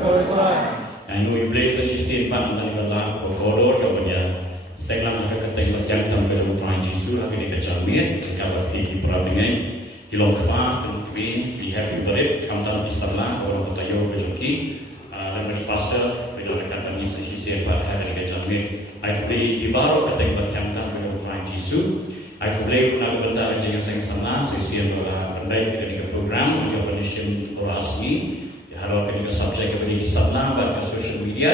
Noi blesa ci si pan dan dalam koridor yang punya segala macam keteng yang tam ke Tuhan Yesus lagi di kecamir kalau di perabingan di lokma di happy birthday kamtan di sana orang tayo bejoki dan di pastor di rekan kami si siapa hari di kecamir aku di baru keteng yang tam ke Tuhan Yesus aku beli nak bentar jangan sang-sana sesian pada pendai di program yang penisian rasmi harap ini subjek ini sabna dan social media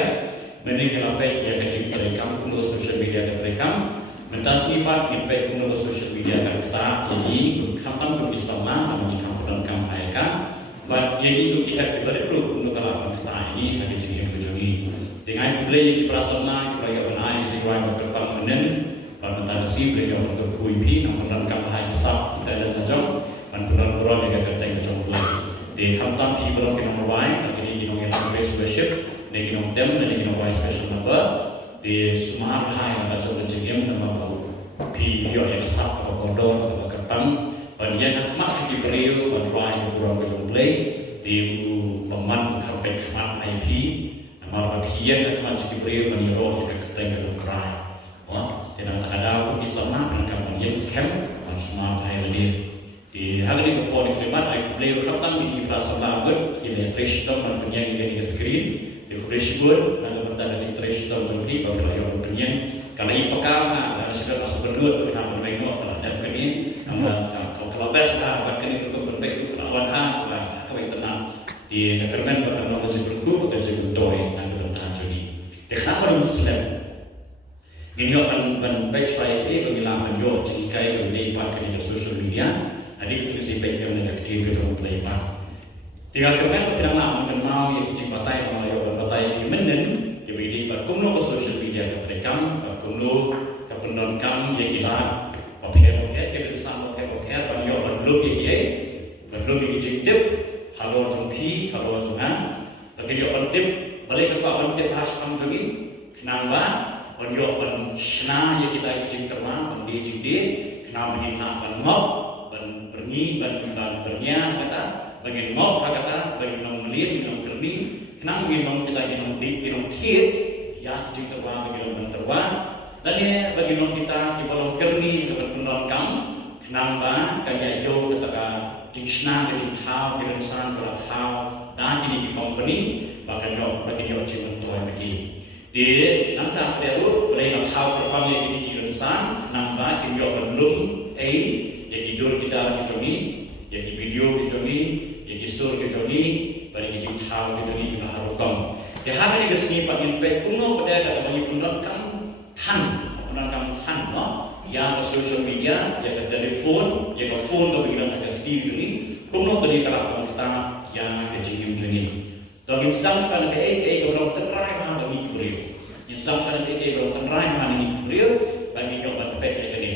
mening apa yang kecil terekam kuno social media terekam mentasi pak impact kuno social media kan kita ini kapan pun bisa mana di kampung kam ayaka but ini tu kita perlu kuno kalau kita ini ada jenis berjugi dengan beli di prasarana kita yang benar di ruang berkembang menen mentasi beli yang untuk kuipi namun kam ayaka kita ada najam dan bulan-bulan yang keteng jom di kampung di belum kita mulai lagi di ginong yang grace worship di ginong dem dan di ginong special number di semua hal yang kita coba cengkem nama bau pi yo yang sap atau kodor atau ketang dan yang khmat di beliau dan ruang yang kurang kejumplay di peman karpet khmat IP nama bau yang khmat di beliau dan yo yang keteng kejumplay wah dan ada pun di sana dan kamu yang scam dan semua hal ini di hari ini kepada khidmat aku beliau kapten di prasarana agak kini treshton dan penyanyi di screen di freshwood dan berada di treshton jadi bagi yang penyanyi karena ini pekal dan sudah masuk berdua dengan berbaik dan kini kalau best buat kini untuk berbaik itu lawan atau tenang di kermen pertemuan jadi berku jadi berdoi dan bertahan jadi di kenapa Muslim ini akan baik saya ini bagi laman yo jika itu di pakai di social media adik itu si baik yang negatif ke dalam pelayanan. Tinggal kemudian tidak lama kenal yang kecil batai malah yang batai di menen jadi di berkumpul ke social media ke terekam berkumpul ke penonton yang kita oke kita bersama oke bagi orang belum yang jitip halo jumpi halo zona tapi yang penting balik ke apa penting pas kami kenapa orang yang sena yang kita jitip terma di jidi kenapa ini nak ngop berni bernya kata bagi ngop kata bagi nom melit nom kerbi kenang bagi nom kita nom di nom tiet ya jing terwa bagi nom terwa dan ya bagi nom kita di balong kerni ke penon kam kenang ba kaya yo kata jishna ke thau ke san ke thau dan ini di company bahkan yo bagi yo jing tuai bagi di nanta perlu boleh nak thau perpang yang di san kenang ba ke yo belum hidur kita di Joni, ya di video di Joni, ya di sur di Joni, bagi di tahu di Joni kita harukam. Ya hari ini kesini pagi pagi kuno pada kata bagi penonton tan, no? Ya ke social media, ya ke telepon, ya ke phone bagi kita ke TV Joni, kuno tadi kalau kita yang ke Joni Joni. Dan instan sana ke orang terai mana bagi beliau, instan sana ke orang terai mana beliau, bagi kita pagi Joni.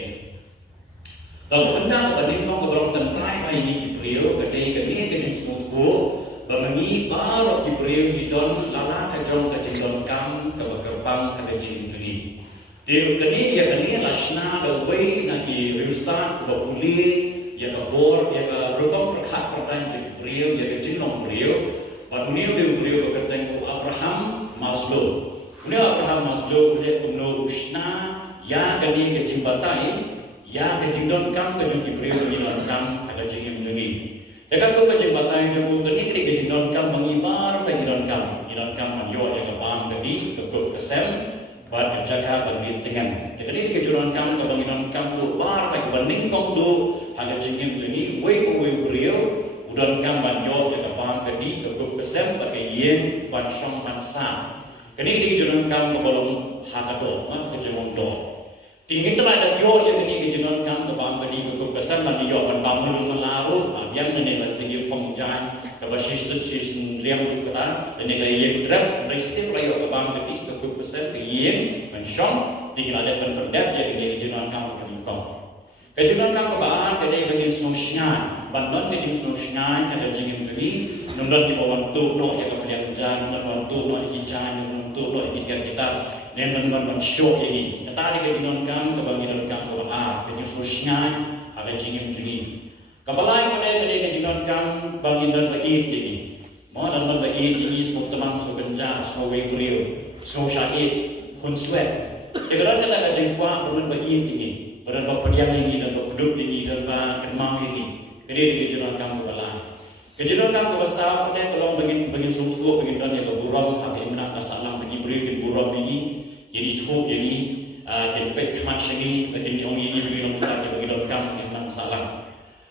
Kalau benda berbanding kau keberapa tentrai ini beliau kedai kedai semua bermengi baru beliau hidon lala kejong kejendon kam keberkepang kejeng juni. Dia kedai ya kedai lasna dawai naki rusta bapuli ya kabor ya kerukam perkat perdan beliau ya kejendon beliau. Waktu beliau berkata Abraham Maslow. Beliau Abraham Maslow beliau kuno usna ya kedai kejimbatai. Ya kejindon kam kejung diberiu kejindon kam agak jingim jungi. Dekat tu kejing batai jumbu tadi kini kejindon kam mengibar kejindon kam manyo ya kebam tadi kekup kesel buat menjaga bagi dengan. Jadi kejindon kam kebangidon kam tu bar kaya banding kong tu agak jingim jungi. Wei beriu udon kam manyo ya kebam tadi kekup kesel bagi yen buat syong mansa. Kini kejindon kam kebalong hakato, kejindon do. Tinggi telah ada yo yang ini kejengan kam ke bang bani ke kesan dan yo pan bang belum melaru yang menilai segi pengjan ke basis liam kata dan ini yang drap resip rayo ke bang bani ke kesan ke yen mensyong tinggal ada penperdat yang ini kejengan kam ke kom kejengan kam ke bang kedai bagi semua syan bandon kejengan semua syan ada jingin tadi nomor di bawah tu no yang kemudian jan nomor tu no hijan nomor tu no kita dan teman-teman show ini kata dia kejinan kam kebanginan kam ke kejing sosial agak jingim jingim kebalai pada dia kejinan kam banginan baik ini mau dalam baik ini semua teman semua beriu semua syahid kun sweat tegaran kata kajeng kuah beran ba iya ini beran ba pediang ini dan ba kudup ini dan ba kermau ini kede di kejuran kamu bala kejuran kamu basah pada kalau bagin sumsu bagin dan yang buram hak imna kasalam bagi beriu ke buram ini jadi thuk ini jadi pek mat ini bagin yang ini bagin kita bagin dan kamu imna kasalam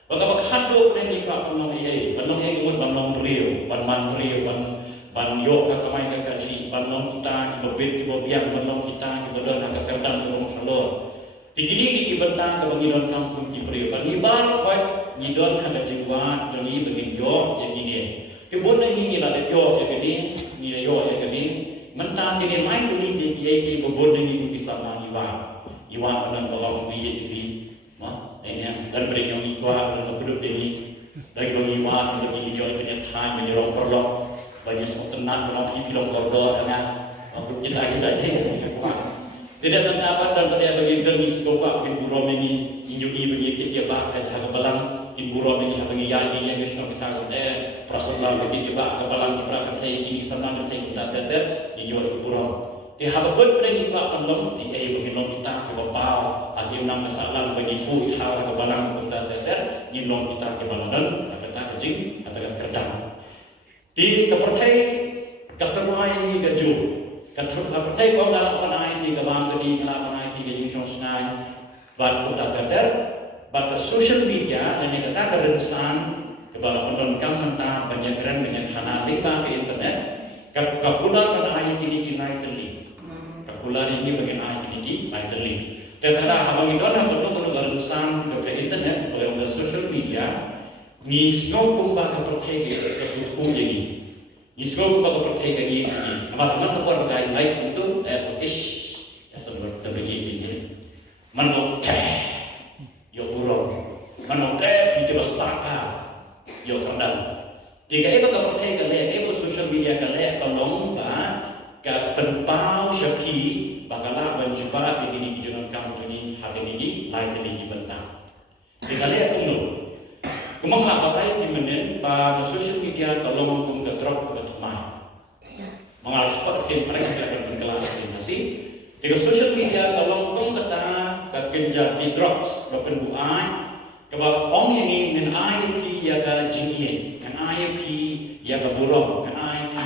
baka bakado pada ni ka panong ngumut panong beriu pan beriu pan yo ka kamay ka kaji panong kita kibobit kibobiang panong kita kibodon ka kerdam tulong salor digini bentang ka bangidon kampung kibriu pan iban khoi ngidon ka jiwa joni begin yo ya gini kibon ni la de yo ya gini ni yo ya gini mentang kini mai tuli di ki bobon ni bisa ma iwa panan tolong ni di ini dan beri yang ikut dan hidup ini lagi bagi wan lagi hijau banyak time banyak orang perlu banyak semua tenang orang film koridor hanya aku kita ini tidak tentang dan pada bagi demi sekolah bagi buram ini injui bagi kita bah ada kebalang in buram ini bagi yang ini yang kita kata prasalam bagi kita kebalang prakat ini senang kita tetap injui buram di habakut pergi pak pandom di bagi long kita ke bapau akhir nang kasalan bagi tu thau ke balang kita tetap ni long kita ke balandan kata kejing atau kerdam di kepertai keterwai ni gaju kepertai kau dalam panai ni ke bang ni dalam panai ki gejing sosnai bat kota tetap bat social media dan kata kerensan ke balang pandom kam mentah banyak keren banyak khana lima ke internet kapunan panai kini kinai teli kapulan ini bagian ayat ini ayat teli tetapi habang itu adalah penuh berurusan ke internet oleh social media ni semua kumpa kepercayaan ke suku ini ni semua kumpa kepercayaan ini apa teman tempur berkait baik itu so ini manok yo burung manok itu bastaka yo kandang jika ibu kepercayaan ke ibu social media ke kalau ke penpau syapi bakalah mencuba begini kejuran kamu ini hari ini lain ini bentang. Dikali aku nu, kumang apa di menen pada social media kalau mengkum ke drop ke temai, mengalami mereka tidak berkelas nasi. Di social media kalau mengkum kata ke kenja di drops berpen buai, kebab orang ini dengan IP ya ke jingye, dengan IP ya ke burung, dengan IP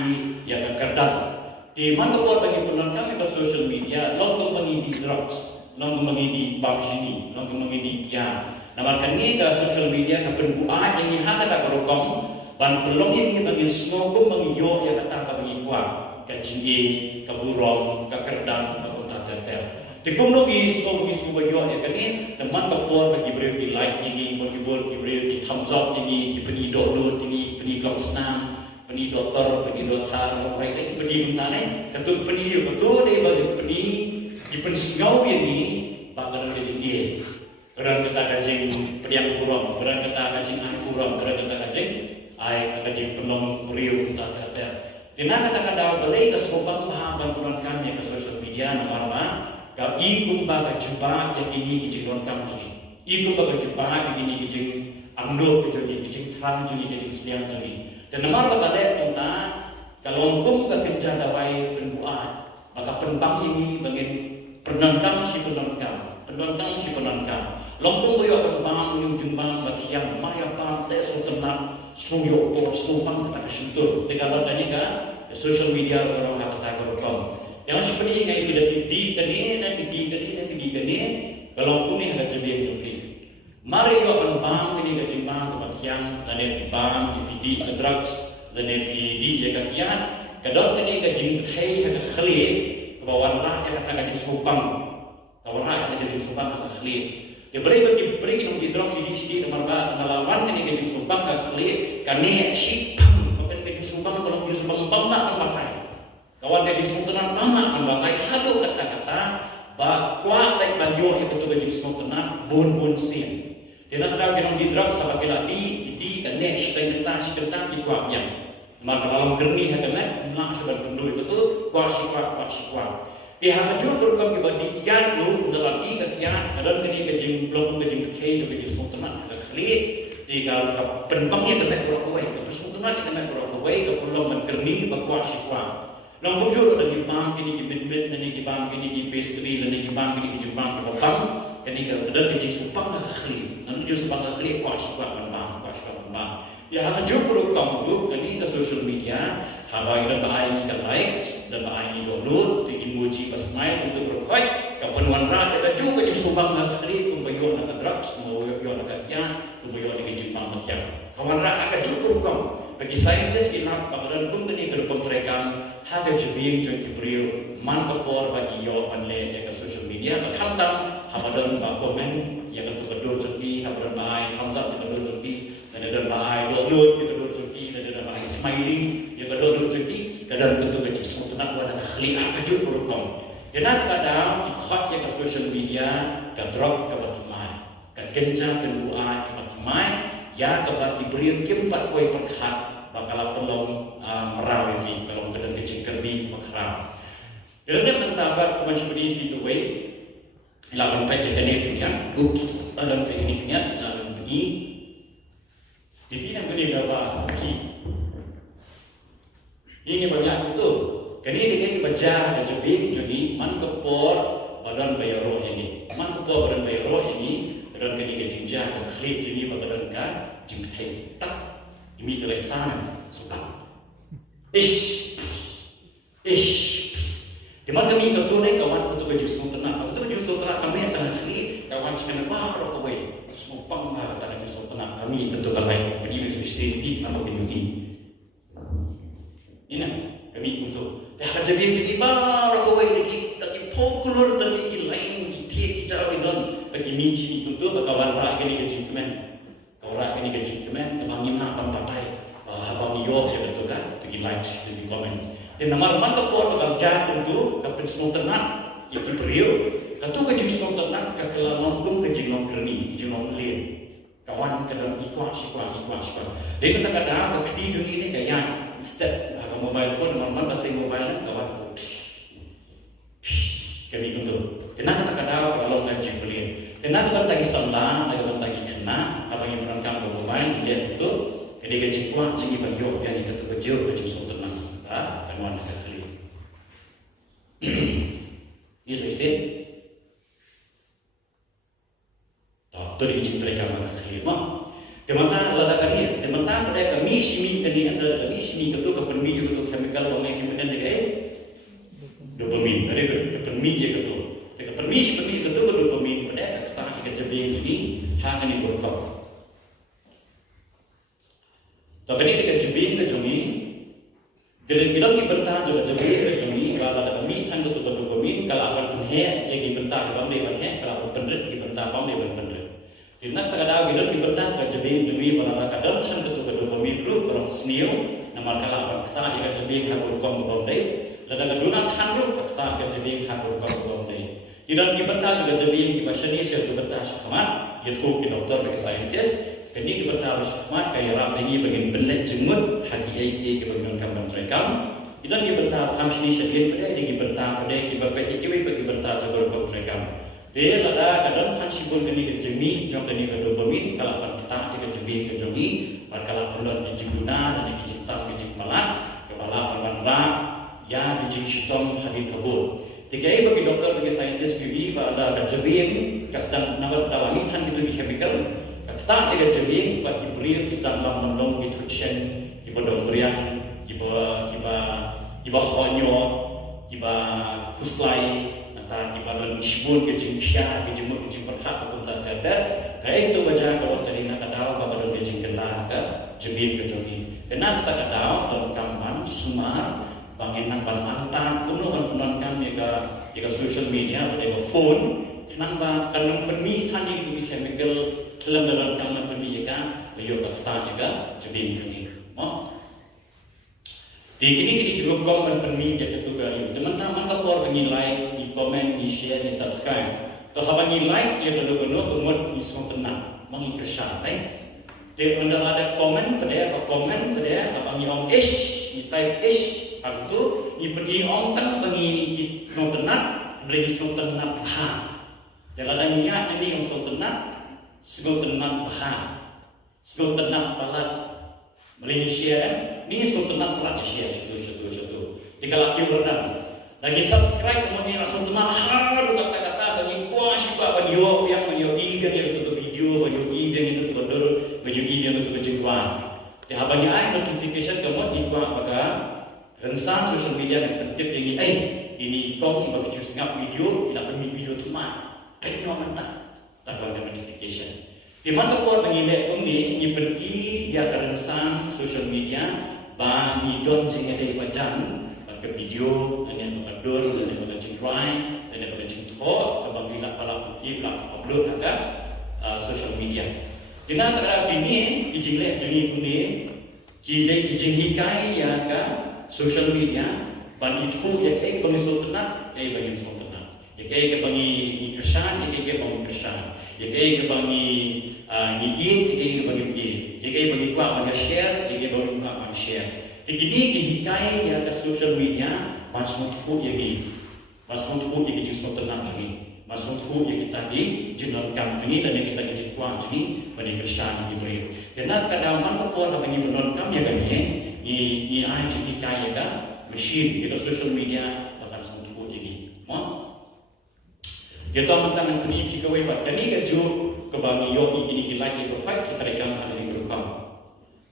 ya ke kerdam. Di mana pun bagi penonton kami di social media, long kembali di drugs, long kembali di babsini, long kembali di kian. Namun ni ke social media ke penbuat yang ini hanya tak kerukam, ban pelong yang ini bagi semua pun bagi yo yang kata ke bagi kuat, ke jingi, ke burung, ke kerdang, ke kota tertel. Di kumlogi semua yo yang kini teman kapur bagi beri like ini, bagi beri thumbs up ini, bagi download ini, bagi like senang. Peni doktor, peni dokter, mereka itu peni mentane, ketuk peni betul deh bagi peni di pensengau ini bakal dijingi. Kerana kita kajing peniang kurang, kerana kita kajing air kurang, kerana kita kajing penong beriu kita kata. Dina kata beli kesopan bahan bantuan kami ke social media nama kau ikut bagai jumpa yang ini kejingan kamu ini. Ikut bagai jumpa yang ini kejing angdo kejing terang kejing seliang kejing. Dan nomor berkata kalau hukum kekerja dawai penbuat maka penbang ini bagi penonton si penonton lompong boyo penbang menuju jumbang bagian maya pan teso tenang suyo to sumpang kata kesentul tegala tadi ka social media orang kata berkom yang seperti ngai video kani kalau hukum ni ada jadi mari yo penbang ini ke jumbang bagian dan penbang di drugs dan di ya kakian kadang tadi ke jingkai ke khli ke bawah lah ya kata ke sumpang kawan lah ke sumpang ke khli dia beri di drugs di nomor melawan ini ke sumpang ke khli kani sipang apa ke sumpang kalau di sumpang bangna pakai kawan ke sumpang bangna pakai hadu kata-kata ba kuat baik banyo yang betul ke sumpang bun sin. Dia nak kena di drugs sama kena di kena setengah di kuatnya. Maka dalam kerni kena nak sudah penduri itu kuat. Dia hanya jual berkam kibadi kian lu dalam di kian ada kini kejing belum kejing kei juga di sultanat ada kali di kalau penbangnya kena kurang kuat ke sultanat kena kurang kuat ke pulau menkerni berkuat. Nang bujur lagi bang kini ki bit nani ki bang kini ki pastry nani ki bang kini ki jepang ki bang kini ka ada ki supang la khri nang ju supang la khri kwa bang ya ha ju pro kam bu kini ka social media ha ba ida ba ai ka likes dan ba ai download ti emoji ba smile untuk berkhoi ka penwan ra ka ju ka supang la khri ku bayo na ka drugs mo yo na ka ya ku bayo ni ki jepang ma kya kawan ra ka ju pro kam bagi saintis ina bakaran pun kini ka kontrekan haga jibing jong kibriu man kapor bagi yo panle ya social media ka khamtam hamadan ba komen ya ka tu kador joki hamadan ba ai thumbs up ka kador joki dan ada ba ai download ya kador joki dan ada ba ai smiling ya kador joki kadang ketu ka jismu tenak wa na khli ajud prokom ya na kadang khot ya ka social media ka drop ka batimai ka kenja pendua ka batimai ya ka bagi beriu kimpat koi perkhat bakal pelong merau ini kalau kedeng kecil kerbi makram. Jadi mentabar kuman seperti itu way. Lawan pek ini punya, lawan pek ini punya, lawan ini. Di sini yang beri berapa ki? Ini banyak betul. Kini dia baca dan jebing jadi man kepor badan bayaro ini, man kepor badan bayaro ini badan kini kejinja dan khlip jadi badan kan jimtai tak. Ini terlesan suka. Ish. Di mana kami betul ni kawan betul baju sultanah. Betul baju sultanah kami tanah khli kawan cakap baharu kawai. Semua pangmar tanah baju sultanah kami betul kalai. Bagi baju sini nama binungi. Ini kami untuk. Dah jadi jadi baharu kawai lagi popular dan lagi lain di kita kita bagi minci betul bakawan rak ini gaji kemen. Orang ini gaji kemen, abang nyimna abang patai, abang yo ya betul kan, tu like, tu comment. Dan nama mantap pun bakal jalan untuk kapten semua tenang, itu beriu. Katu gaji semua tenang, kakela nonggung gaji nongkerni, gaji nongklin. Kawan kadang ikut. Jadi kita kadang kaki juni ini kayak instead mobile phone, normal bahasa mobile kawan kami untuk. Kenapa kita kadang kalau gaji beliin. Kenapa kita lagi semlah, lagi kita kena, apa yang berangkat ke mobile, dia itu, jadi gaji kuat, jadi banyak, biar kita tu baju, baju sultan lah, kawan nak kali. Ini saya tak, tu dia cerita mereka kali, mah. Demanta lada kali, demanta pada kami sini kali, antara kami sini ketu kepermi juga tu chemical, bangai chemical dekat dopamine, ada kepermi je ketu. Permis betul betul pemimpin pada setengah ikat jebing ini hak ini berkau. Tapi ini ikat jebing ke joni, jadi bilang di bentang juga jebing ke joni kalau ada kami kan betul betul pemimpin kalau awan penhe yang di bentang bang dewan he kalau pendek di bentang bang dewan pendek. Di nak terkadang bilang di bentang ke jebing joni pada kadang kan betul betul pemimpin kalau senior nama kalau awan kita ikat jebing hak berkau bang deh. Lalu kedua handuk kita ikat jebing hak berkau bang deh. Di dalam kibentah juga jadi kibentah ni siapa kibentah syakmat, ia tahu doktor bagi saintis, kini kibentah syakmat kaya ramai ini bagi belet jemut hati aiki kebagian kampung mereka. Di dalam kibentah kami sini sedih pada di kibentah pada kibentah ikiwi bagi kibentah jabar kampung mereka. Dia lada kadang kan sibuk kini kejemi, jom kini kedopamin kalau akan kita kejemi kejemi, kalau perlu kejiguna dan kejitang kejikmalan, kepala perbanra, ya kejikshitong hadin kabul. Tikai bagi doktor bagi saintis bibi pada kejebing kasdan nama dawani tan gitu di chemical kata ada kejebing bagi beri islam mendong gitu chen di bodong berian di khonyo di huslai nanti di dan shibun kejing syah kejemut kejing perhak pun tak ada kayak itu baca kalau tadi nak tahu kabar kejing kena ke jebing kejebing dan kata dalam kampan sumar banginan bantan kuno kan kami ke social media pada phone kenapa kanung permi kan itu chemical dalam kamar permi kan beliau kata juga jadi ini di kini grup komen permi jadi tu kali teman-teman kapor bagi like di komen di share di subscribe to habang like ya benar-benar kemudian semua tenang mengintersyat dia ada komen pada abang yang di type Aku tu ni pergi orang bagi sultanat beli sultanat bah. Jangan ada niat ni yang sultanat bah. Sultanat Malaysia ni sultanat Malaysia satu. Ikalaki orang lagi subscribe kemudian langsung teman haru kata-kata bagi kuah siapa bagi yang menyoi dan yang itu video menyoi dan itu kotor menyoi dan itu kejengkuan. Di habanya ai notification kemudian kuah apakah rensang social media yang tertib yang ini kong iba video singap video ila pemi video teman penyo mentah tak ada notification. Di mana kuah mengilek kami nyimpen ya rensang social media bagi don sing ada di pajan ke video dan mengadur dan mengajingrai dan mengajingtho kabang ila pala putih la upload ke social media. Dina tak ini ijingle jeni kuni jilai ijinghikai ya ka social media ban itu ya kai pengisol tenat kai bagi pengisol tenat ya kai ke bangi ni kersan ya kai ke bangi kersan ya kai ke bangi ni ya kai ke bangi ya kai bagi kuat bagi share ya kai bagi kuat bagi share. Begini kehikai ya ke social media masuk tu ya justru tenang jadi masuk tu ya kita di jenarkan jadi dan kita di kuat jadi pada kersan di beri. Dan kadang mana pun apa yang penonton ya kan ni ai kehikai ya kan mesin kita social media akan masuk jadi. Kita mentang penipi kawai bat kani keju kebangi yo ikini like itu kita rekam ada di rekam.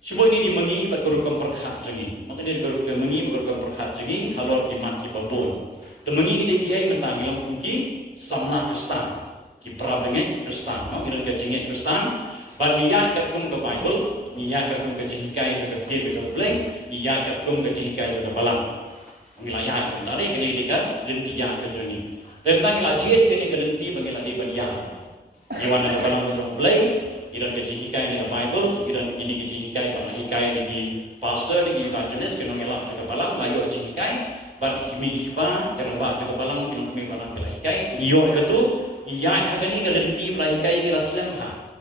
Semua ini dimengi berkurang perkhat jadi, maka dia berkurang mengi berkurang perkhat jadi halor kimat kibabon. Temengi ini kiai mentang ilang kungki samna Kristen, kipra bengen Kristen, mau kita kejinge Kristen. Badia kakum ke Bible, niya kakum ke jihikai juga dia betul blank, niya kakum ke jihikai juga balam. Wilayah kita ni kini dekat dan dia kejani. Tentang lajie kini kerenti bagi ladi badia. Iwan yang balam betul blank. Iran kejihikai dengan Bible, Iran ini kejihikai pada hikai lagi pastor, lagi evangelist, kena ngelak juga balang, layu kejihikai, bat himi hipa, kena bat juga balang, kena kami balang kena hikai, iyo itu, iya yang ini kerenti pada hikai di rasian ha.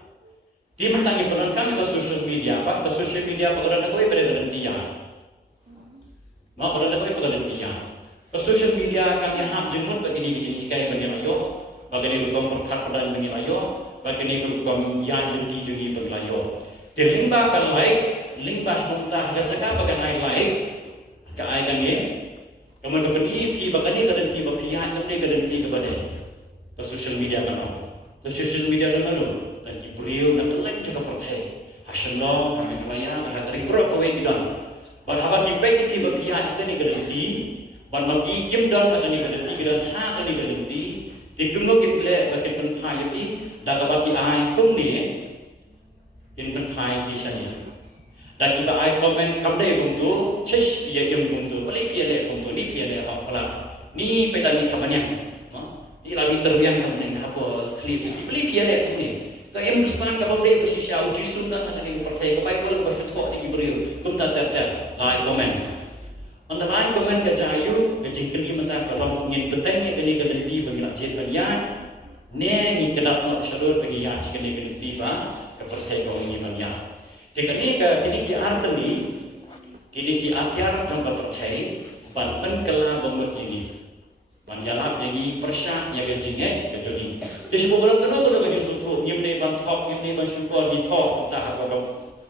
Dia mentangi peran kami ke social media, apa? Ke social media apa kerana kau pada kerenti ya? Mak kerana kau pada kerenti ya? Ke social media kami hak jemut bagi ini kejihikai bagi layu, bagi ini berkong perkat pada bagi layu. Bagi ni grup yang lebih jadi berlayu. Di limba kan baik, limba sementara dan sekarang bagan air baik, ke air kan ni. Kemudian kemudian pi bagan ni kadang pi berpihak kadang kepada ke social media kan. Ke social media kan tu, dan kiburiu dan telak juga percaya. Hasilnya kami kelaya, hari berapa kau tidak. Berapa kibai kita berpihak kadang kadang bagi kim dan kadang kadang ha kadang di gunung kita bagi penpai ini. Dan bagi ai kum ni in penpai di sana. Dan iba ai komen kamdai untuk chesh dia yang untuk balik dia le untuk ni dia le apa pula. Ni pedan ni kamannya. Ni lagi terbiang kamannya apa klip. Balik dia le ni. Ka em sekarang kalau dia bersih syau jisun dan ada di percaya ke Bible bersyukur di beriu. Kum tak ai komen. Antara ai komen ke cahayu ke jingkeli mentah kalau ingin petanya kini kedeli bagi nak cek berian. Ni kedap nak syalur bagi yang cikgu ni tiba kepercayaan kau ini banyak. Jika ni ki arteli, ki artiar jangka percaya, banten kelah bangun ini, banjalap ini persyak yang kejinge kejoli. Di semua orang kenal tu bagi suatu, yang dia bantok, yang dia bersyukur di top kita apa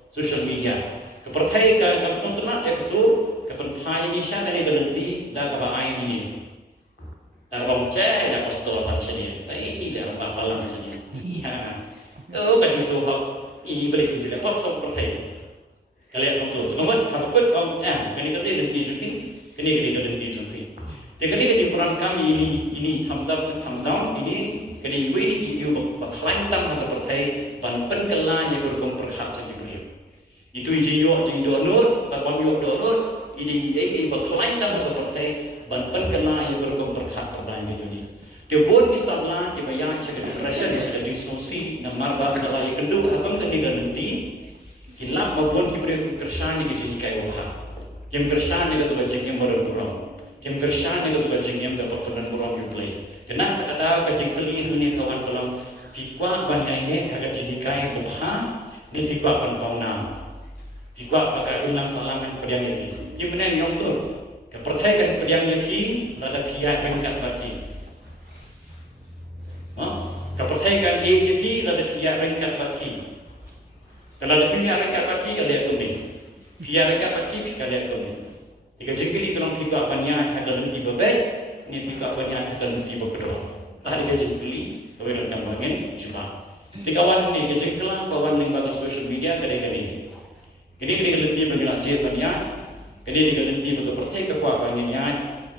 social media. Kepercayaan dalam suatu nak itu kepercayaan ini saya dari berhenti dan kebaik ini. Dan bang cek dah pastor macam ni, ini dah bapalan macam ni. Iya, baju sohab, ini boleh kerja apa sok percaya. Kalian waktu, kemudian apa pun kini kami berhenti cuti, kini berhenti cuti. Jadi kini peran kami ini thamsam ini kini ini you berkelantang atau percaya ban penkelah yang bergum perhat saja beliau. Itu jiwa nur, bapang jiwa nur, ini berkelantang atau percaya ban penkelah yang bergum perhat. Dia buat Islamlah dia banyak cakap depression dia cakap disolusi dan marba kalau yang kedua abang kan diganti hilap membuat kita kersan di sini kayak wah yang kersan dia tu bajing yang berkurang yang kersan dia tu bajing yang dapat kurang jumlah kenapa tak ada bajing keli dunia kawan kalam fikwa banyak ini agak jadi kayak wah ni fikwa panpaunan fikwa pakai ulang salaman pediang ini dia mana yang tu kepercayaan pediang ini ada pihak yang kat bagi kepercayaan ini ada pihak rengkat baki. Kalau ada pihak rengkat baki, kalau dia komen. Pihak rengkat baki, kalau dia komen. Jika jengkeli kalau tiga banyak akan tiba baik, ni tiga banyak akan tiba kedua. Tadi jengkeli kau nak kembangin cuma. Tiga kawan ni jengkelah kawan yang bagai social media kali-kali. Kini lebih bergerak banyak. Kini lebih berpercaya kekuatannya.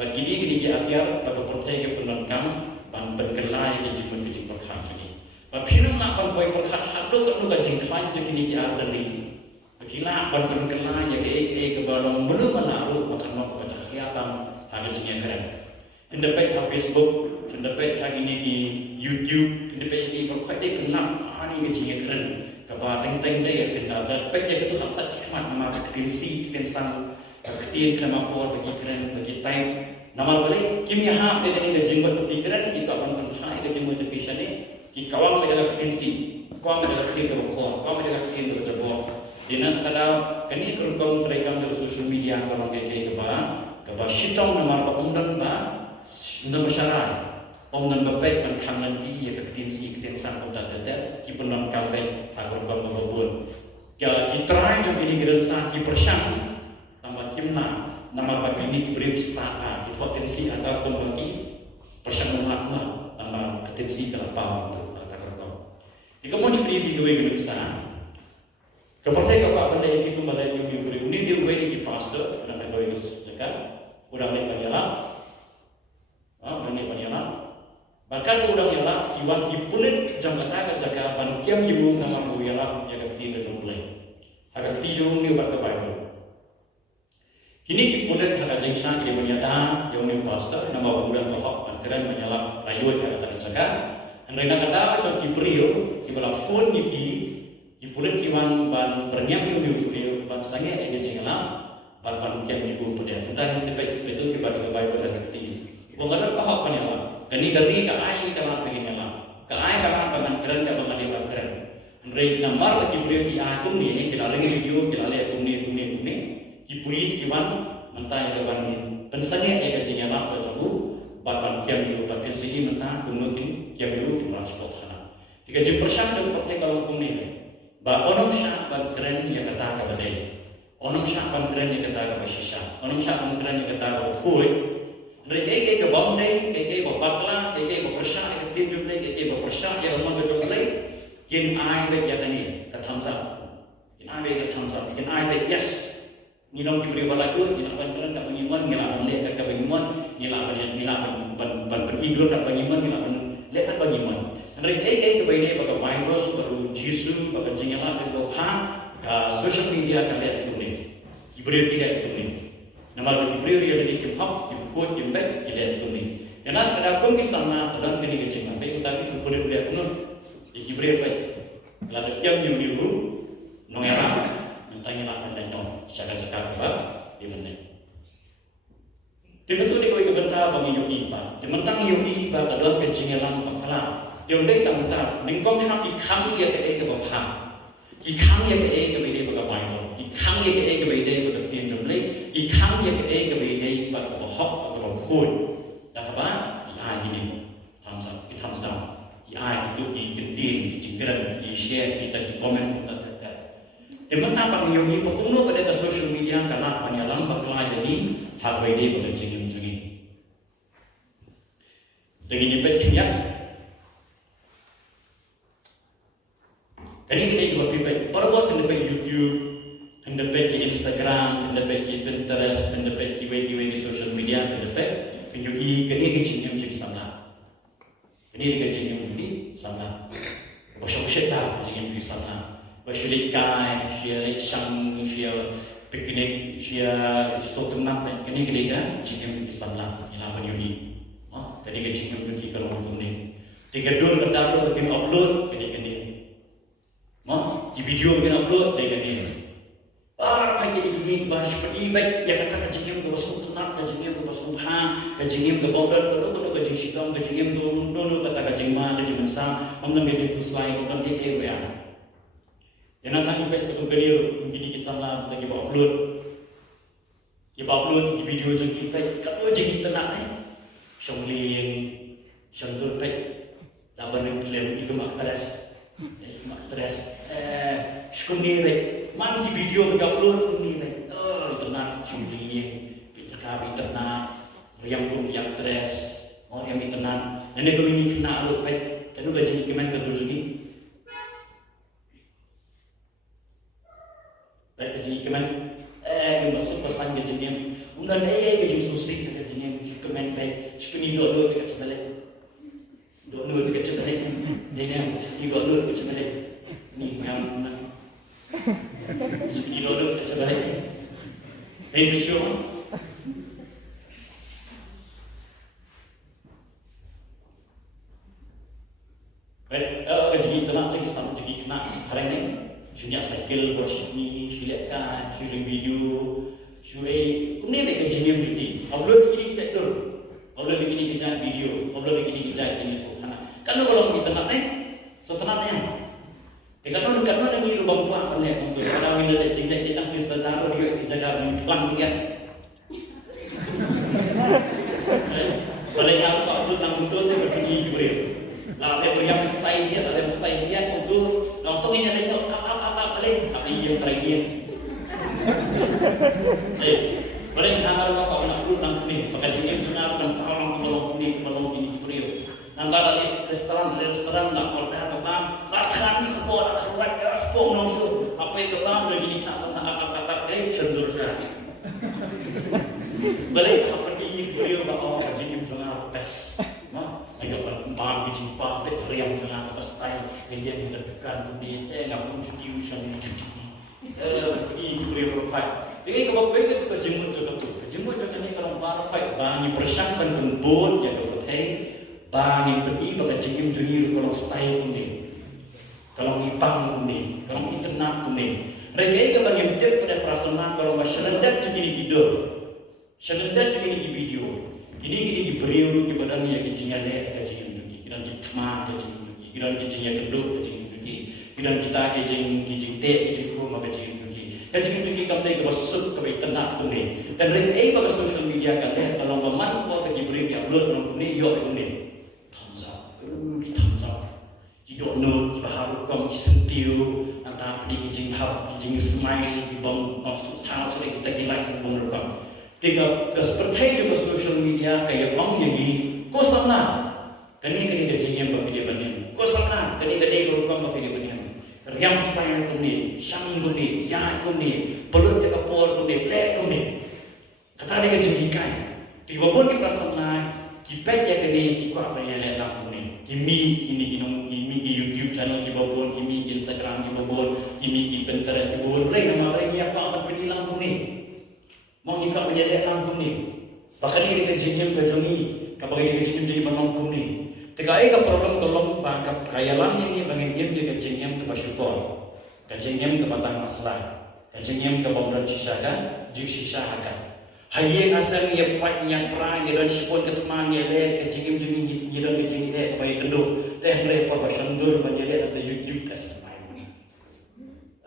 Bagi kini akhir berpercaya kepenangkam dan berkelai kejadian perkara ini. Bapinung nak pampai perkara hadu kat nuga jengklan kini ada lagi. Kila ban berkelai ya ke balong belum menaruh makan mau baca khiyatan harga jengnya keren. Pendapat di Facebook, pendapat hari ini di YouTube, pendapat di berkuat dia kenal ani jengnya keren. Kapa teng-teng dia pendapat dia itu hak hikmat nama ketensi ketensang ketien kemampuan bagi keren bagi time. Nama boleh kimia hak dia ni jenggot bagi keren kita ban berkelai dia jenggot terpisah ni. Kita kawang dia ketensi, kawang dia ketien berkuat, kawang dia ketien berjabur. Dina kadang kini kerukong terekam dari social media kalau kayak keba sitong nama undang ba undang masyarakat undang bapak kan kangen dia ketensi ketensan udah ada kipenon kalben agar kau membobon kita try jom ini gerensa kipersang nama kimna nama bagi ini beri wisata kita potensi atau kembali persang makna nama ketensi kelapa untuk agar kau jika mau curi di dua gerensa kepercayaan kakak benda yang itu malah yang diberi ini dia beri di pastor dan agak ini sekat udang ni banyalah, udang ni banyalah. Bahkan udang ialah kiwan kipulit jam kata jaga panukiam jumung nama bu ialah yang ketiga jumlah, agak ketiga jumung ni baca Bible. Kini kipulit agak jengsa dia menyata yang ni pastor nama udang kohok antara banyalah rayu yang kata jaga. Andai nak ada jam kipriyo kibala phone ni Ipulit kiwan ban berniam yuk ban sange ege jengala ban kian ibu pada entah sampai itu dibagi Bible dan ketiga. Bongkar apa panjang kani gari ka ai kana penginala ka ai kana bangan keren ka bangan dia keren. Rei nambar ki priyo ki akum ni kita lagi video kita lihat kumni ki pulis kiwan mentah yang ban pensange ege jengala pada bu ban kian ibu paten sini mentah kumnukin kian ibu ki transport hana. Jika jumpersan dan paten kalau kumni ba onong syak ban keren yang kata ka badai onong syak ban keren yang kata ka basisha onong syak ban keren yang kata ka khoi ndai ke bom dei ke bakla ke persya ke tim dei ke persya yang mon ka dei kin ai be ya tani ka thamsa kin ai be ka thamsa kin ai be yes ni dong diberi balaku ni nak ban keren ka pengiman ngila ban le ka pengiman ngila ban perigol ka pengiman ngila ban le ka pengiman ndai ke baine ba Bible baru Yesus baga jingala ke social media ka lihat itu ni diberi tidak itu ni nama diberi dia di hop dibut dibet lihat itu ni karena ada pun di sana dalam kini kecil tapi itu diberi penuh diberi baik lalu tiap minggu nongera mentanya nak mendengar cakap-cakap apa di mana Tiba-tiba dia kau bentar bagi yoi ba, mentang yoi ba dalam kejingelan pakala. Yang dia tangta, ningkong syak ikang ia ke ke bapa, ikang ia ke bede baga Bible, ikang ia ke bede baga tian jumleh, ikang ia ke bede baga bahok baga khoi. Dah apa? Di ai ini, thamsa, kita thamsa, di ai itu di gedin, di jingkran, di share, kita di komen, kita. Mentang bagi yoi pakuno pada social media karena penyalang bakal jadi hak bede baga jingkran jungi. Dengan nyepet kinyak. Kini kita juga pipet, perbuat pendapat YouTube, pendapat di Instagram, pendapat di Pinterest, pendapat di di social media, pendapat penjual kini kecilnya menjadi sama. Kini kecilnya menjadi sama. Bosok dah kecilnya menjadi sama. Bosolikai, share sang, share piknik, share stok tenang, kini kecilnya menjadi sama. Inilah penjual. Kini kecilnya menjadi kalau begini. Tiga dua kedar bikin upload, kini. Di video yang upload dengan ini. Kayak gini bahas peribad ya kata kajingim ke basuk tenak kajingim ke basuk kajingim ke border kalau kajing sidang kajingim dulu kata kajing ma kajing mensang mungkin kajing kuslai bukan dia ya. Jangan tanya baik satu kali begini kisah lah lagi upload. Kita upload di video jengki baik kalau jengki tenak syongling syangtur baik laban film itu aktres. Aktres Shkuni man di video upload ni oh tenang syuli ka internet yang pun yang stres orang yang internet nene ko ni kena lu pe kanu ga jini kemen ka dulu ni pe jini kemen masuk pesan ke jini undan ke jini susik ke jini kemen pe spini do ke cebale do ke cebale ni do ke cebale ni yang spini do ke cebale ni show jadi tenang lagi sama jadi kena hari ni, sudah cycle worship ni, sudah kan, sudah video, sudah, kemudian mereka jadi jadi, upload begini kita dulu, upload begini kita video, upload begini kita ini tu, kan kalau kita tenang setenang yang, kalau ada ni lubang buat balik untuk kalau kita ada cinta kita nak bisa bazar dia kita jaga pelan dia, kalau yang apa upload nang betul dia pergi juga. Ada yang mustahil dia, ada mustahil dia untuk nonton ini ada apa boleh, apa yang terakhir. Boleh kita kalau kau nak perlu nang ni, pakai jenis benar dan kalau ini beriu. Antara restoran nak order ketam, makan sepuluh sepuluh nongsu, apa yang ketam begini nak sana apa cendur saja. Boleh apa ini beriu bahawa jenis benar best. Agak berkembang di jumpa yang jangan pastai dia menentukan kemudian nggak perlu cuti usaha cuti ini beri profil jadi kalau pergi ke jemur juga ni kalau profil bangi persiapan pembun yang dapat bangi pergi bagi jengim junior kalau style ni kalau ngipang ni kalau internet ni mereka ini bagi betul pada perasaan kalau masyarakat jadi tidur masyarakat jadi video ini diberi di badan yang kecilnya le kecil juga kita ditma kecil juga kita kecilnya kedua kecil juga kita kecil kecil rumah kecil juga kami ke masuk ke internet kami dan mereka pada social media kan kalau maman mau diberi upload orang kami yo kami thumbs up tidak nur baharu kami sentiu antara kecil hab kecil smile di bang maksud tahu kita like bang rekam Tiga seperti juga social media kayak orang yang kau sana, kini gajinya bagi dia benih, kau sana, kini guru bagi dia benih, yang style kuni, sang kuni, jahat kuni, pelut dia kapor kuni, lek kuni, kata dia gajinya kai, tiba pun kita sana, kita ya kini kita apa yang lek nak kuni, kimi YouTube channel kita pun, kimi Instagram kita pun, kimi Pinterest kita pun, lain nama lain apa penilang kuni. Mau ikut menjadi langkum ni, bahkan ini kejinyam kejongi, kapag ini kejinyam jadi langkum ni. Teka ka problem kalau bangkap kayalan ini bangin dia kejinyam ke bersyukur, kejinyam ke batang masalah, kejinyam ke pemberian sisakan, jik sisakan. Hayeng asal ia pat yang perang ia dan syukur keteman ia le kejinyam jadi ia dan kejinyam ia baik kedua, mereka bersandur menjadi atau YouTube tersebut.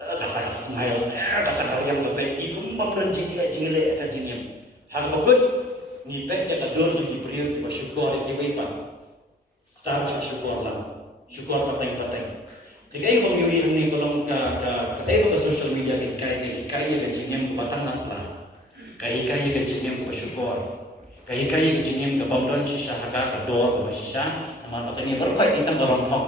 Kata smile, kata yang lebih ibu membenci dia jingle kata jingem. Hal bagus, ni pek yang kedua segi beriu kita syukur kita ipan. Kita harus syukur lah, syukur pateng. Tiga ibu mengiri ni kalau ke social media kita kaya jingem ke batang naslah, kaya jingem ke syukur, kaya jingem ke pemberian sisa harga kedua ke sisa. Nama ini berkait tentang orang thong.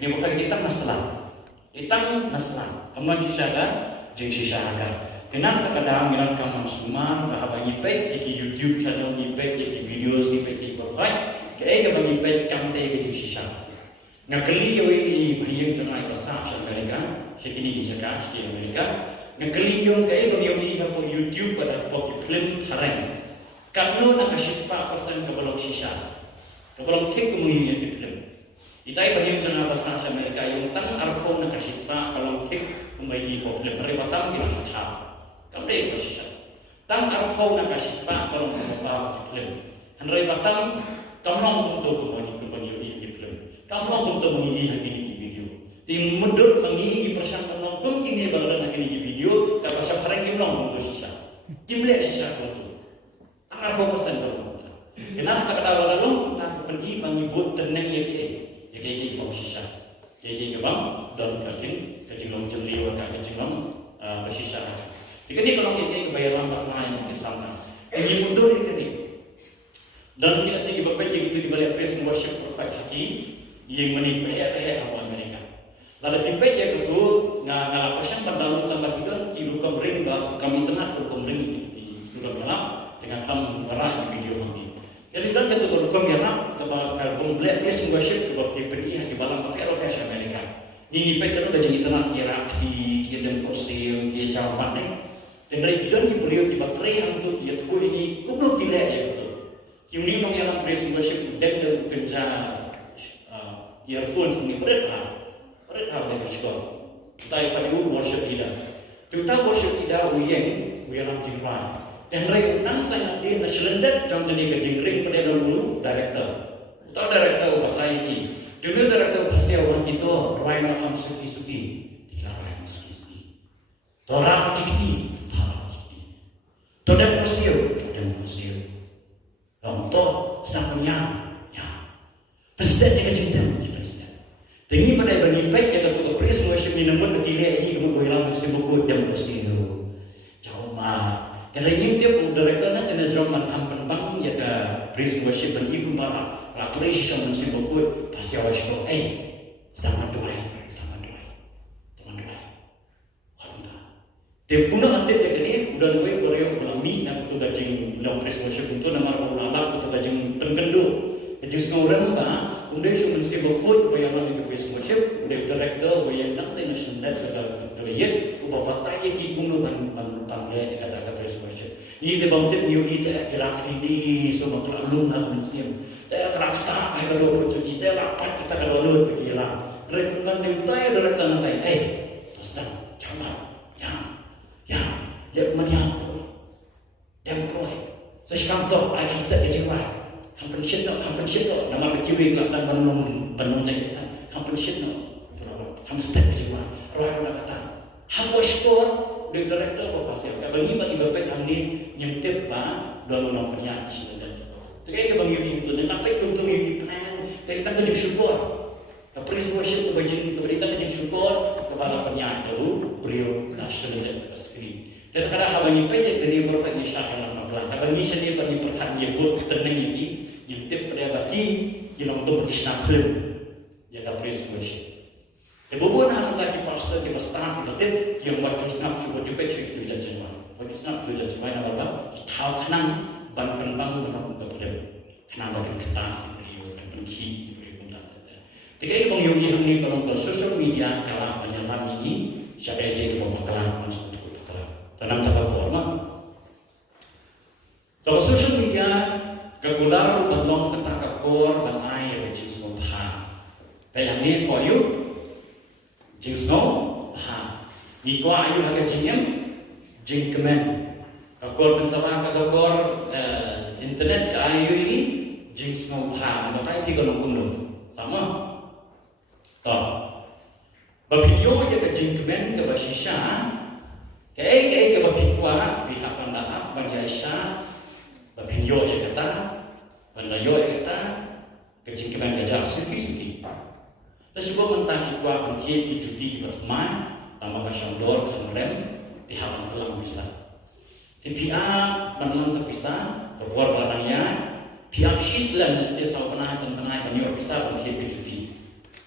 Ini bukan kita naslah. Itang naslan, kamu sisakan, jeng sisakan. Kenapa kadang kita kamu semua, bahwa nyipet, di YouTube channel nyipet, di video nyipet, di profile, kaya kita nyipet kamu deh jeng sisakan. Ngakeli yo ini bayang jangan ikasa Amerika, sekini dijaga di Amerika. Ngakeli yo kaya kita ini kamu YouTube pada pokok film hareng. Kamu nak kasih 4% kebalok sisa, kebalok kek kemudian di film. Itai bahayam jangan bahasa Amerika yang tang arpong nak kasih sta kalau kek kembali problem mereka tang kita sudah kembali ke sisa tang arpong nak kasih sta kalau mereka problem mereka tang kamu untuk kembali ini problem kamu untuk mengirim ini video tim mundur mengirim persyaratan nonton ini bagaimana ini video kalau siapa yang kita untuk sisa tim lihat sisa itu arpong persen kalau kenapa kata lalu nak pergi mengibut tenang ya jadi sisa, jadi kebang dan kecil jeli wakak kecil bersisa. Jika ni kalau kita bayaran lain ke sana, Ini mundur ni. Dan kita segi bapak yang itu dibalik praise and worship prophet haki yang menikmati apa Amerika. Lalu pimpin ya itu ngalapasan pandalu tambah kita kilo kemring bah kami tengah kemring di dalam malam dengan kamu merah di video kami. Jadi dan kita berhukum ya nak kalau black praise and worship kalau PPI di balam apa Eropa Amerika. Ini pimpin kita jadi tengah kira di dan kosil dia jawab ni. Dan dari kita di beliau di baterai untuk dia tu ini kuno tidak ya betul. Ini orang yang praise and worship dan kerja earphone ni mereka mereka sekolah. Kita ikut worship tidak. Kita worship tidak uyang jingrai. Dan mereka nang tanya dia nasional jam ni kejingring pada dulu director. Tahu director apa ini? Dulu director pasal orang kita rai nak ham suki. Tidak rai ham suki. Tora macam Todem museum. Untuk sampainya, ya. Presiden yang cinta, presiden. Tinggi pada bagi baik yang tu praise worship minumut bagi lehi kamu goyang musim buku dan museum. Jauh mah. Kalau ini dia pun director nanti nak zaman kampen bang ya ke praise worship dan ibu marah. Lakukan sisa musim buku pasti awak show. Selamat doai. Dia punya nanti dia kini udah gue beriau belami nak tu gajing dalam praise worship itu nama ulama tu gajing terkendu gajing seorang bah udah cuma si bafut bayar lagi praise worship udah director bayar nanti nasional pada terlihat ubah batai ki kuno ban kata praise worship ini dia bangun new itu gerak ini semua terlalu nak mensiam dia gerak start ayat dulu jadi dia rapat kita kalau pergi lah rekomendasi dia tanya director nanti terus dah jangan dia meniap, dia memperoleh. Saya cakap tu, saya akan start kejiwai. Compensation tu, nama berkiwi kelas dan bangun jadi compensation tu, kami start kejiwai. Orang orang kata, hampa syukur, dia director apa pasal? Kalau ni bagi bapak angin nyentip bah, dalam orang penyak nasional. Tapi bagi ini tu, nak pergi untuk ini plan, tapi kita kerja syukur. Praise worship kebajikan kita kerja syukur kepada penyak dulu beliau nasional sekali. Kadang-kadang hal ini pendek dari berfaknya syakal magelang. Kadang ini sendiri pada perhatian yang buat tenang ini yang tip pada bagi yang untuk berkisah film yang dah praise worship. Kebubuhan hal lagi pastor kita start kita tip yang buat snap cuba cepet itu jangan mah. Buat snap itu jangan apa apa. Tahu kenang ban penbang dengan kepada kenang bagi kita beliau dan pergi beliau pun tak ada. Tiga orang yang ini kalau ke social media kalah penyaman ini siapa yang kita berkalah masuk. Tanam takapor mah. Kalau social media kegular belum ketakakor dan ayat jenis mubha. Tapi ini toyu jenis mubha. Niko ayu harga jingem jingkemen. Kakor pensalah kakor internet ke ayu ini jenis mubha. Maka itu kalau kumlo sama. Toh. Bapiyo ya ke jingkemen ke basisha. Kayak kebapikwa pihak pendapat bangsa bapinyo ya kata bandayo ya kata kejingkiman gajah suki. Tersebut mentang kikwa pengkit dijudi berteman tambah kasyandor kemarin pihak pelang bisa. Di pihak pelang terpisah keluar barangnya pihak Islam saya sama penai banyo bisa pengkit dijudi.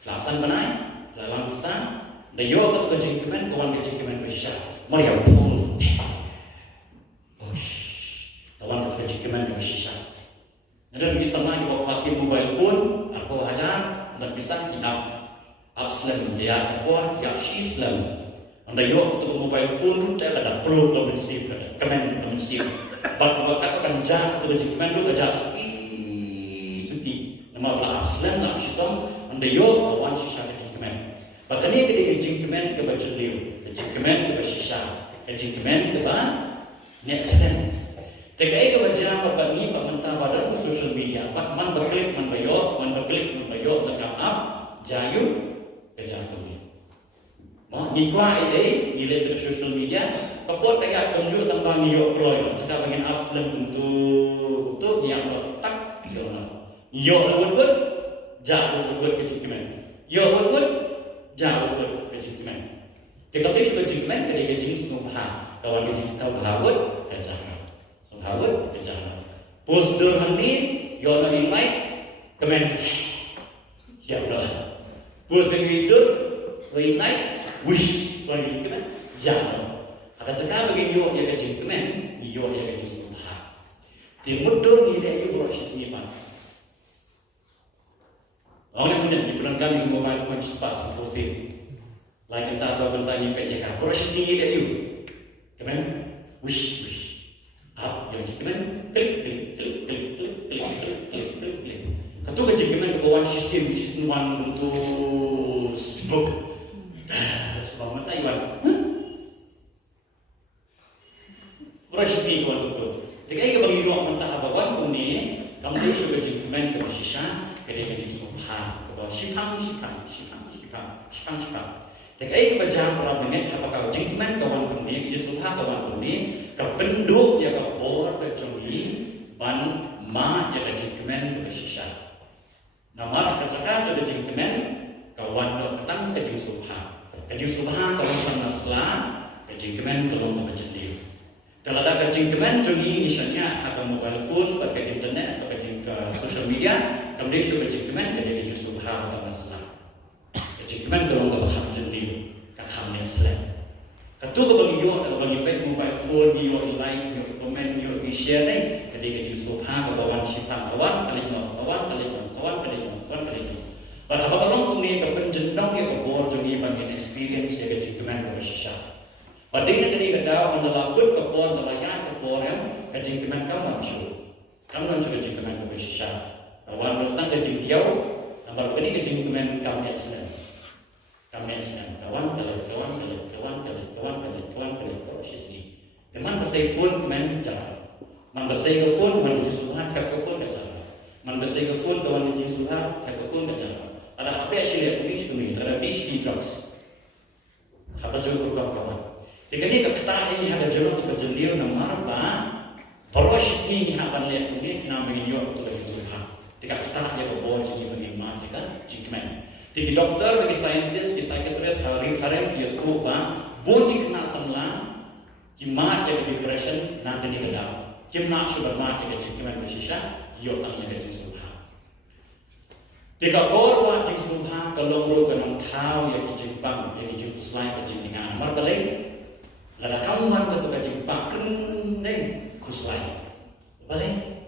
Laksan penai dalam bisa dayo atau kejingkiman kawan kejingkiman bisa. Maria pun tawan tak keman dengan sisa. Dan bisa lagi pakai mobile phone atau aja dan bisa up slam dia apa dia Islam. Anda yo tu mobile phone tu tak ada perlu domestik ada kemen domestik. Bapak akan jangan tu keman tu aja suki. Nama bela up slam up sitom anda yo kawan sisa keman. Bahkan ini kita keman ke baca dia. Kemen ke sisa, kemen ke next time. Tegai ke baca apa ni pemerintah badan social media. Man berklik, man bayar, lengkap up, jayu kejatuh. Mah nikah nilai social media. Kapot tegak tunjuk tentang niok keloy. Jika bagian up selain untuk yang tak niok lewat jauh lewat kemen. Yo lewat jauh lewat kemen. Jika dia sudah jingmen, ketika jing semua kawan jing tahu bahawut, kacau. Howard berjalan. Poster hani, yo na invite, kemen siap dah. Poster leader, invite, wish, kalau gitu kemen jalan. Akan sekarang bagi yo ya kecil kemen, yo ya kecil subhan. Di mudur ni dia yo berosis ni pan. Orang yang punya kami mobile phone spas poster. Like entah soal tanya pek ya kan, berosis ni dia yo. Kemen wish. Up, yang jikaman klik. Katu kejikaman kebawan season 1 untuk smoke. Sebab mata iwan. Berasisi iwan untuk. Jika ia bagi ruang mentah abawan kuni, kamu dia sudah jikaman ke masisha, kedai kejik subhan, kebawa shipang. Jika ia berjalan perang dengan apakah jikaman kawan kuni, kejik subhan kawan kuni. Kependuk yang kebor kejungi ban ma yang kejingkemen ke besisha. Nama kacaka tu kejingkemen kawan lo petang kejing subha. Kejing subha kawan penasla kejingkemen kalong ke berjendil. Kalau ada kejingkemen jungi misalnya akan mobile phone, pakai internet, pakai ke social media, kemudian su kejingkemen kejing subha atau nasla. Kejingkemen kalong ke berjendil, kakam yang selek. Katu bagi yo bagi baik mobile phone yo like yo comment yo share ni ketika jadi subhan kawan sifat kawan kali. Pada kalau ni kepenjendang yo kebor jadi bagi experience ya jadi kemen ke shisha. Pada ini ketika dah mendapat kebor dalam kebor yang jadi kemen kamu jadi kemen ke shisha. Kawan datang jadi dia nomor ini jadi kemen kamu yang senang. Kawan sisi. Teman pasai phone kemen jalan. Man pasai ke phone man jadi suha tak ke phone jalan. Man pasai ke phone kawan jadi suha tak ke phone jalan. Ada HP asyik pulis kuni, ada dish drugs. Apa jual kawan. Jika ni kata ini ada jual tu berjendir nama apa? Proses ni hapan lihat kuni kena menginjau tu bagi suha. Jika kata ia berbuat sini bagaimana kan? Jikmen. Jadi doktor, bagi saintis, bagi psikiatris, hari-hari dia tahu bahawa bodi kena semula, jimat yang depression, nak kena bedam. Jimat sudah mat yang cikiman bersisa, dia tak yang jadi subhan. Jika korban jadi subhan, kalau mereka nak tahu yang dijempang, yang dijemput selain berjentingan, mar balik, lada kawan tu tu jempang, kena kuslai, balik,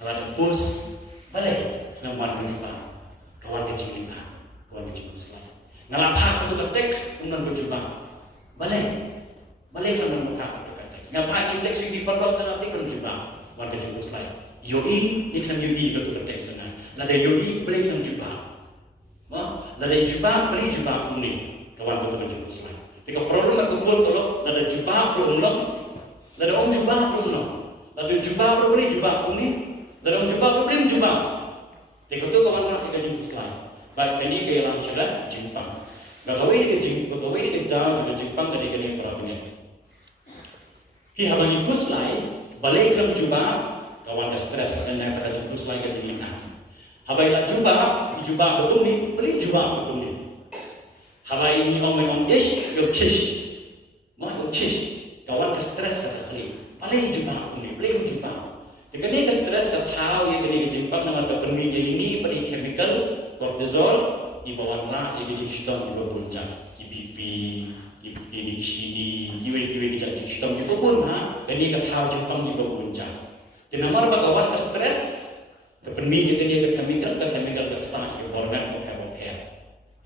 lada pus, balik, kena mar berjumpa. Kawan kecil Islam. Ngalapak itu teks kemudian berjumpa. Balik kan membuka teks. Ngapa ini teks yang diperbuat dalam ini kan berjumpa. Kawan kecil Islam. Yoi ini kan yoi betul teks sana. Lada yoi balik kan jumpa. Lada jumpa balik jumpa ini kawan betul kecil Islam. Jika problem aku full kalau lada jumpa problem, lada orang jumpa problem, lada jumpa problem jumpa ini, lada orang jumpa problem jumpa. Jika tu kawan-kawan kita jumpa Islam, baik ini ke dalam syarat jimpang. Kalau ini ke dalam juga jimpang ketika ini perabungan. Hi habang ikut lain, balik ke jumpa kawan stres dan yang kata jumpa lain ke dalam mana. Habang ilah jumpa betul ni, balik jumpa betul ni. Habang ini orang ish, yo chish, kawan ke stres kata balik jumpa ni, balik jumpa. Jika ni stres tahu yang kena jemput dengan terpenuhi ini pada chemical cortisol di bawah lah yang sistem di bawah puncak GPP, ini sini, giwe di jadi sistem di bawah ha, kena tahu jemput di bawah puncak. Jadi nama bagawan stres terpenuhi yang kena chemical start di bawah repair.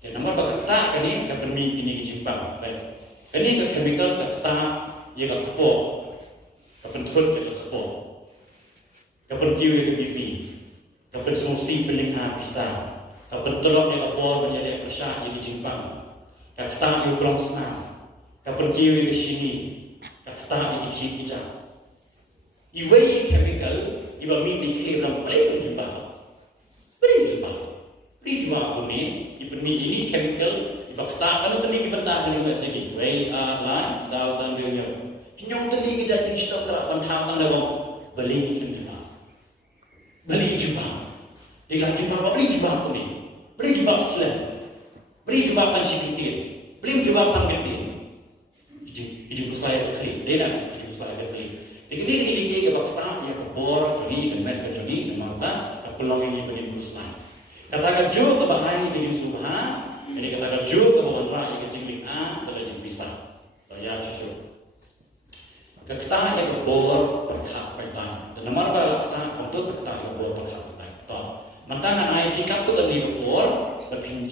Jadi nama bagawan kena terpenuhi ini jemput, baik. Kena chemical start yang kepok, kepentul kepok. Kapan kiu yang pipi, kapan solusi pelingan pisah, kapan tolong yang kapor menjadi persah yang jimpang, kapan yang kurang senang, kapan kiu yang sini, kapan yang kiri kijang. Iway chemical, iba mi dikiri dalam peling jimpang, beri jimpang kuni, iba mi ini chemical, iba kata kalau tadi kita tak boleh jadi, way lah, jauh sambil hinyong tadi kita tidak terapkan tentang dalam beli jimpang. Beli jubah, jika jubah beli jubah kuni, beli jubah Islam, beli jubah pansikitir, beli jubah sangkitir. Jujur saya berkali, dia nak jujur saya berkali. Ini ke bakta ya ke bor joni ke met ke joni ke mata ke peluang ini beri musnah. Kata ke ju ke bahai ini subha, ini kata ke ju ke bawah rai ke jingling a ke jing pisah. Ya susu. Kata ya ke bor perkap petang. Dan nomor berapa kata untuk kata ke bor perkap petang. Toh, mantangan ai kikap tu ke bor berpinci.